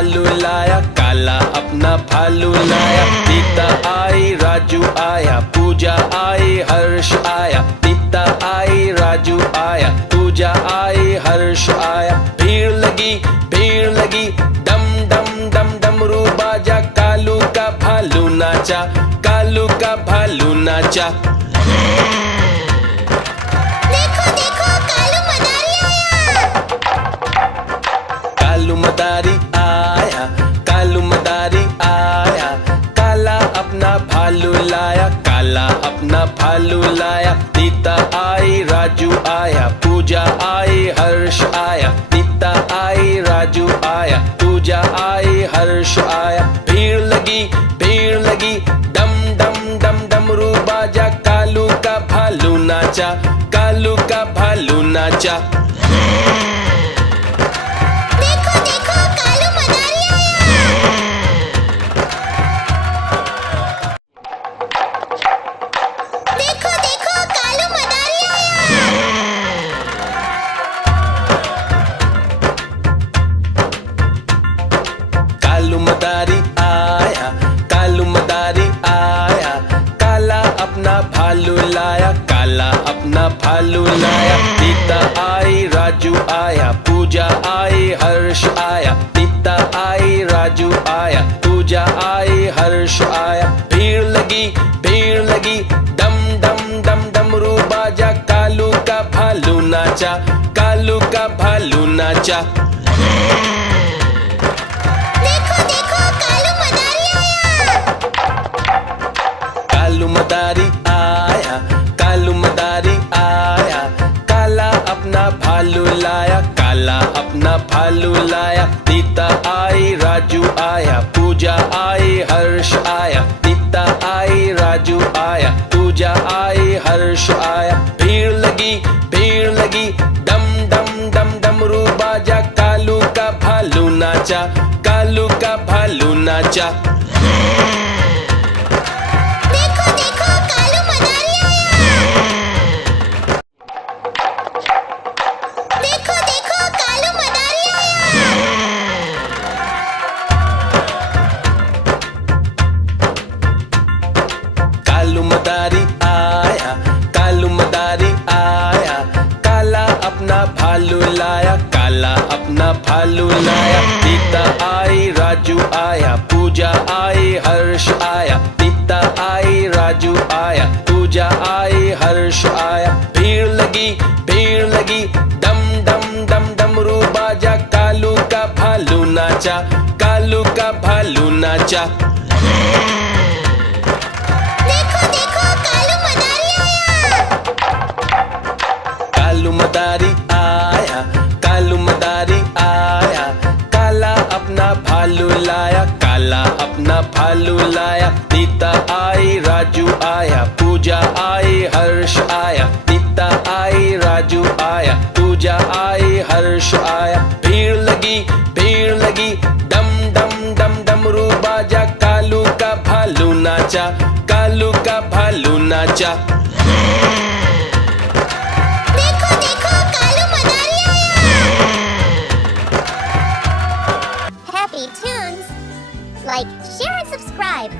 भालू लाया, काला अपना भालू लाया। सीता आई, राजू आया, पूजा आई, हर्ष आया। सीता आई, राजू आया, पूजा आई, हर्ष आया। भीड़ लगी, डम डम डम डमरू बाजा। कालू का भालू नाचा, कालू का भालू नाचा। कालू मदारी आया, कालू मदारी आया। काला अपना भालू लाया, काला अपना भालू लाया। सीता आई, राजू आया, पूजा आई, हर्ष आया। सीता आई, राजू आया, पूजा आई, हर्ष आया। भीड़ लगी, डम डम डम डमरू बाजा। कालू का भालू नाचा, कालू का भालू नाचा। कालू मदारी आया, कालू मदारी आया। काला अपना भालू लाया, काला अपना भालू लाया। सीता आई, राजू आया, पूजा आई, हर्ष आया। सीता आई, राजू आया, पूजा आई, हर्ष आया। भीड़ लगी, डम डम डम डमरू बाजा। कालू का भालू नाचा, कालू का भालू नाचा। कालू मदारी आया, कालू मदारी आया। काला अपना भालू लाया, काला अपना भालू लाया। सीता आई, राजू आया, पूजा आई, हर्ष आया। सीता आई, राजू आया, पूजा आई, हर्ष आया। भीड़ लगी, डम डम डम डमरू बाजा। कालू का भालू नाचा, कालू का भालू नाचा। कालू मदारी आया, कालू मदारी आया। काला अपना भालू लाया, काला अपना भालू लाया। सीता आई, राजू आया, पूजा आई, हर्ष आया। सीता आई, राजू आया, पूजा आई, हर्ष आया। भीड़ लगी, डम डम डम डमरू बाजा। कालू का भालू नाचा, कालू का भालू नाचा। कालू मदारी आया, कालू मदारी आया। काला अपना भालू लाया, काला अपना भालू लाया। सीता आई, राजू आया, पूजा आई, हर्ष आया। सीता आई, राजू आया, पूजा आई, हर्ष आया। भीड़ लगी, डम डम डम डमरू बाजा। कालू का भालू नाचा, कालू का भालू नाचा। Happy tunes! Like, share, and subscribe.